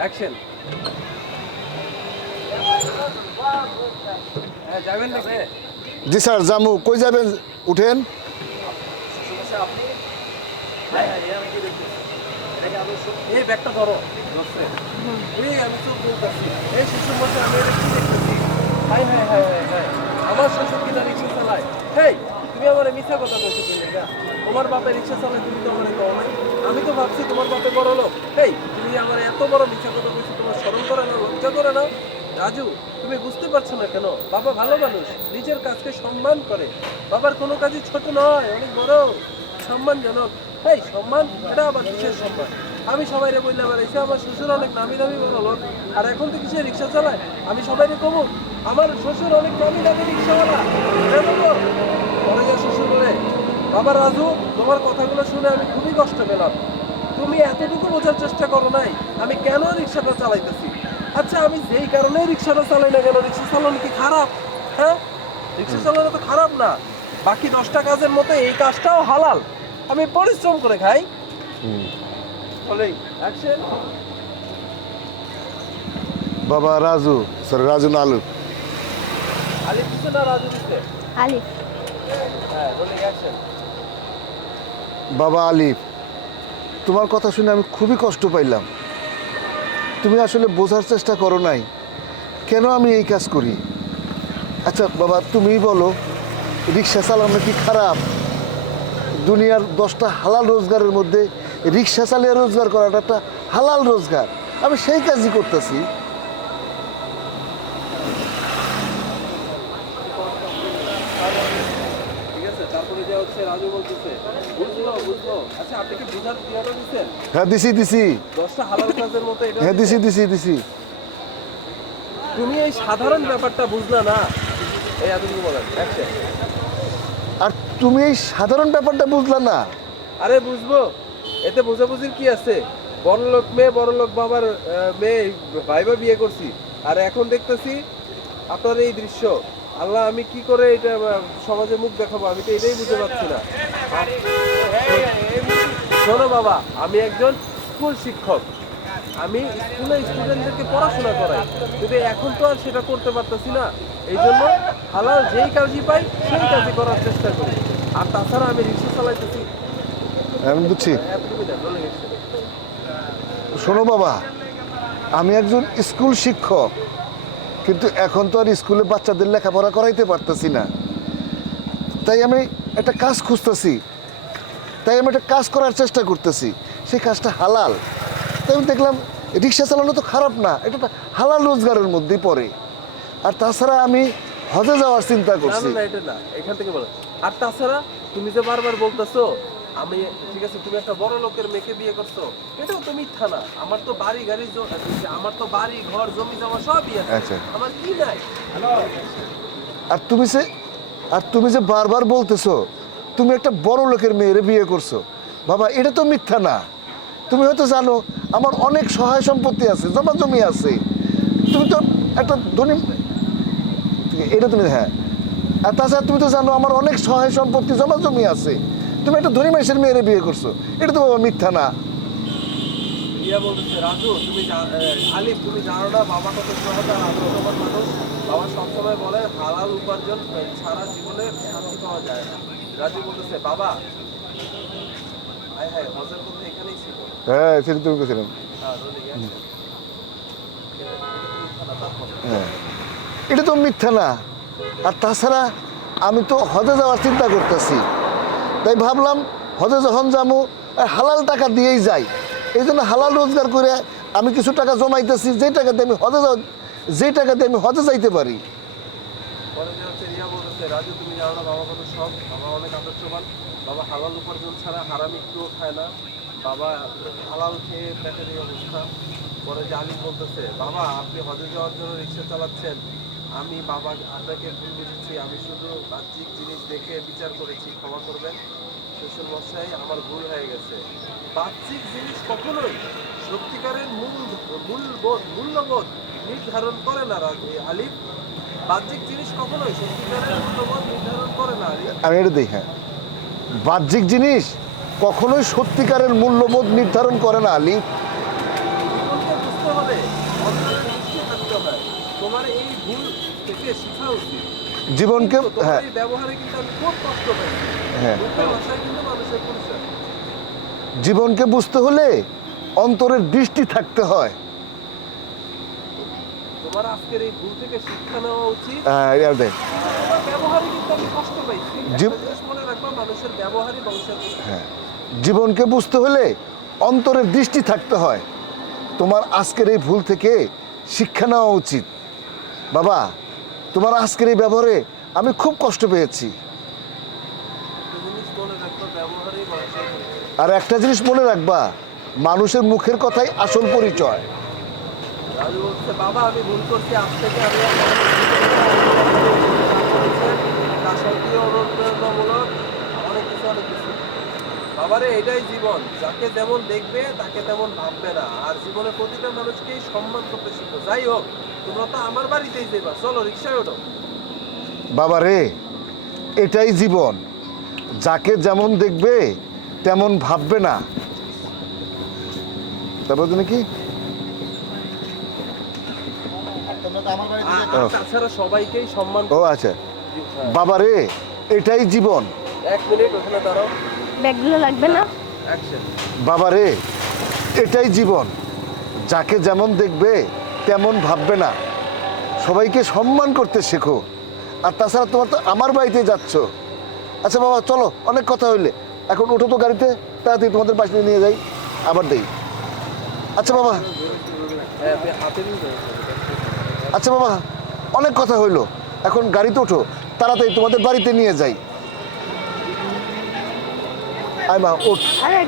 Action. হ্যাঁ যাবেন নাকি? জি স্যার জামু। কই যাবেন? উঠেন। আপনি এই ব্যাগটা ধরো। এই আমি তো বলতেছি এই শ্বশুর মশাই আমি এটা কি দেখতেছি? High high high high high আমার শ্বশুর কিনা রিক্সা চালায়। হেই তুমি আমার মিথ্যা কথা বলছো কি লেগা? তোমার বাপে রিক্সা চালায় তুমি তো আমার কও নাই। আমি তো ভাবছি তোমার বাপে বড় লোক। হেই তুমি আমার এত বড় মিথ্যা কথা বলছো, তোমার শরম করে না, লজ্জা করে না? রাজু তুমি বুঝতে পারছো না কেন? বাবা ভালো মানুষ, নিজের কাজকে সম্মান করে। বাবার কোনো কাজই ছোট নয়, অনেক বড়, সম্মানজনক। এই সম্মান, এটা আবার কিসের সম্মান? আমি সবাইরে বললে বেড়াইছি আমার শ্বশুর অনেক নামি দামি বড় লোক, আর এখন তো কিসের রিক্সা চালায়? আমি সবাইরে কমু আমার শ্বশুর অনেক নামি দামি রিক্সাওয়ালা। পরে যা শ্বশুর বলে, বাবা রাজু তোমার কথাগুলো শুনে আমি খুবই কষ্ট পেলাম। তুমি এতটুকু বোঝার চেষ্টা করো নাই আমি কেন রিক্সাটা চালাইতেছি। আচ্ছা আমি যেই কারণে রিক্সাটা চালাই না কেন, রিক্সা চালানো কি খারাপ? হ্যাঁ, রিক্সা চালানো তো খারাপ না। বাকি 10টা কাজের মতো এই কাজটাও হালাল। আমি পরিশ্রম করে খাই। বলেই অ্যাকশন। বাবা রাজু, স্যার রাজু না আলু? আলিফ দিছে না রাজু দিছে? আলিফ। হ্যাঁ বলেই অ্যাকশন। বাবা আলিফ, তোমার কথা শুনে আমি খুবই কষ্ট পাইলাম। তুমি আসলে বোঝার চেষ্টা করো নাই কেন আমি এই কাজ করি। আচ্ছা বাবা তুমিই বলো, রিক্সা চালানো কি খারাপ? দুনিয়ার 10টা হালাল রোজগারের মধ্যে রিক্সা চালিয়ে রোজগার করাটা একটা হালাল রোজগার। আমি সেই কাজই করতেছি। ঠিক আছে, তারপরে যে হচ্ছে রাজু বলতেছে বুঝলো বুঝলো। আচ্ছা আপনি কি বুঝার দিয়াটা দিছেন? হ্যাঁ দিছি দিছি। 10টা হালাল কাজের মতো এটা হ্যাঁ দিছি দিছি দিছি। তুমি এই সাধারণ ব্যাপারটা বুঝলা না, এই এতটুকু বলেন অ্যাকশন। আর তুমি এই সাধারণ ব্যাপারটা বুঝলা না? আরে বুঝবো, এতে বোঝাবুঝির কি আছে? বড়লোক মেয়ে বড়লোক বাবার মেয়ে ভাইবা বিয়ে করছি, আর এখন দেখতেছি আপনার এই দৃশ্য। আল্লাহ আমি কি করে এটা সমাজে মুখ দেখাবো, আমি তো এটাই বুঝতে পারছি না। শোনো বাবা, আমি একজন স্কুল শিক্ষক, আমি স্কুলে স্টুডেন্টদেরকে পড়াশোনা করাই, কিন্তু এখন তো আর সেটা করতে পারতেছি না। এই জন্য হালাল যেই কাজই পাই সেই কাজই করার চেষ্টা করি। আর তাছাড়া আমি রিক্সা চালাইতেছি। আমি বুঝছি। এতটুকু দেন, বলে গেছে। শোনো বাবা, আমি একজন স্কুল শিক্ষক, কিন্তু এখন তো আর স্কুলে বাচ্চাদের লেখাপড়া করাইতে পারতেছি না। তাই আমি একটা কাজ খুঁজতেছি, তাই আমি একটা কাজ করার চেষ্টা করতেছি। সেই কাজটা হালাল। তাই আমি দেখলাম রিক্সা চালানো তো খারাপ না, এটা একটা হালাল রোজগারের মধ্যেই পড়ে। আর তাছাড়া আমি হজে যাওয়ার চিন্তা না করছি। না না, এটা না, এখান থেকে বলো। আর তাছাড়া তুমি যে বারবার বলতেছো আমি, ঠিক আছে তুমি একটা বড় লোকের মেয়েকে বিয়ে করছো, এটাও তো মিথ্যা না। আমার তো বাড়ি গাড়ি আমার তো বাড়ি ঘর জমি জমা সবই আছে। আচ্ছা। আমার কি নাই? আর তুমি যে বারবার বলতেছো তুমি একটা বড় লোকের মেয়েরে বিয়ে করছো, বাবা এটা তো মিথ্যা না। তুমি হয়তো জানো আমার অনেক সহায় সম্পত্তি আছে, জমা জমি আছে। তুমি তো একটা ধনী, এটা তুমি, হ্যাঁ। আর তাছাড়া তুমি তো জানো আমার অনেক সহায় সম্পত্তি জমা জমি আছে। তুমি একটা ধনী মানুষের মেয়েরে বিয়ে করছো, এটা তো বাবা মিথ্যা না। রিয়া বলতেছে রাজু তুমি আলিফ তুমি জানো না বাবা কত সহজ আর আদরবান মানুষ। বাবা সবসময় বলে হালাল উপার্জন সারা জীবনে শান্তি পাওয়া যায় না। রাজু বলতেছে বাবা হায় হায় হজের মধ্যে এখানেই ছিল। হ্যাঁ সেটা তুমি বলছিলাম। হ্যাঁ এটা তো মিথ্যা না। আর তাছাড়া আমি তো হজে যাওয়ার চিন্তা করতেছি, তাই ভাবলাম হজে যখন যাবো হালাল টাকা দিয়েই যাই। এই জন্য হালাল রোজগার করে আমি কিছু টাকা জমাইতেছি, যে টাকা দিয়ে আমি হজে যাইতে পারি। পরে যে হচ্ছে রিয়া বলতেছে রাজু তুমি জানো না বাবা কত সব, বাবা অনেক আদর্শবান, বাবা হালাল উপার্জন ছাড়া হারামি একটুও খায় না, বাবা হালাল খেয়ে পেটের এই অবস্থা। পরে যে আলিফ বলতেছে বাবা আপনি হজে যাওয়ার জন্য রিক্সা চালাচ্ছেন, আমি বাবা আপনাকে ভুল বুঝেছি, আমি শুধু বাহ্যিক জিনিস দেখে বিচার করেছি, ক্ষমা করবেন শ্বশুর মশাই, আমার ভুল হয়ে গেছে। বাহ্যিক জিনিস কখনোই সত্যিকারের মূল্যবোধ নির্ধারণ করে না আলিফ। বাহ্যিক জিনিস কখনোই সত্যিকারের মূল্যবোধ নির্ধারণ করে না আলিফ। আমি এটা দেখি, হ্যাঁ বাহ্যিক জিনিস কখনোই সত্যিকারের মূল্যবোধ নির্ধারণ করে না আলী। জীবনকে বুঝতে হলে অন্তরের দৃষ্টি থাকতে হয়। তোমার এই ভুল থেকে শেখা উচিত। জীবনকে কিন্তু তোমার হ্যাঁ এই ব্যবহারে কিন্তু আমি খুব কষ্ট পাইছি। হ্যাঁ মুখের ভাষায় কিন্তু মানুষের পরিচয়। জীবনকে বুঝতে হলে অন্তরের দৃষ্টি থাকতে হয়। তোমার আজকের এই ভুল থেকে শিক্ষা নেওয়া উচিত। আর দেখ, তোমার ব্যবহারে কিন্তু আমি কষ্ট পাইছি। জীব- একটা জিনিস মনে রাখবা, মানুষের ব্যবহারই বংশের পরিচয়। হ্যাঁ, জীবনকে বুঝতে হলে অন্তরের দৃষ্টি থাকতে হয়। তোমার আজকের এই ভুল থেকে শিক্ষা নেওয়া উচিত। বাবা, তোমার আজকের এই ব্যবহারে আমি খুব কষ্ট পেয়েছি। একটা জিনিস মনে রাখবা, ব্যবহারই বংশের পরিচয়। আর একটা জিনিস মনে রাখবা, মানুষের মুখের কথাই আসল পরিচয়। আমি বলছে, বাবা আমি ভুল করছি, আজ থেকে আমি তার সত্যি অনুপ্রেরণামূলক অনেক কিছু। বাবারে, এটাই জীবন। যাকে যেমন দেখবে তাকে তেমন ভাববে না। আর জীবনে প্রতিটা মানুষকেই সম্মান করতে শিখো। যাই হোক, তোমরা তো আমার বাড়িতেই যাবা, চলো রিক্সায় ওঠো। বাবা রে, এটাই জীবন। যাকে যেমন দেখবে তেমন ভাববে না। তারপর তুমি কি আর তাছাড়া সবাইকেই সম্মান ও আচ্ছা, বাবা রে, এটাই জীবন। এক মিনিট ওখানে দাঁড়াও। ব্যাগগুলো লাগবে না? অ্যাকশন। বাবা রে, এটাই জীবন। যাকে যেমন দেখবে তেমন ভাববে না। সবাইকে সম্মান করতে শেখো। আর তাছাড়া তোমার তো আমার বাড়িতে যাচ্ছ। আচ্ছা বাবা, চলো, অনেক কথা হইলে, এখন ওঠো তো গাড়িতে, তাড়াতাড়ি তোমাদের বাসায় নিয়ে যাই, আবার দেই। আচ্ছা বাবা, হ্যাঁ, আপনি হাতে নিয়ে যাবেন। আচ্ছা বাবা, অনেক কথা হইলো, এখন গাড়িতে ওঠো, তাড়াতাড়ি তোমাদের বাড়িতে নিয়ে যাই। আয় মা, ওঠ। আরে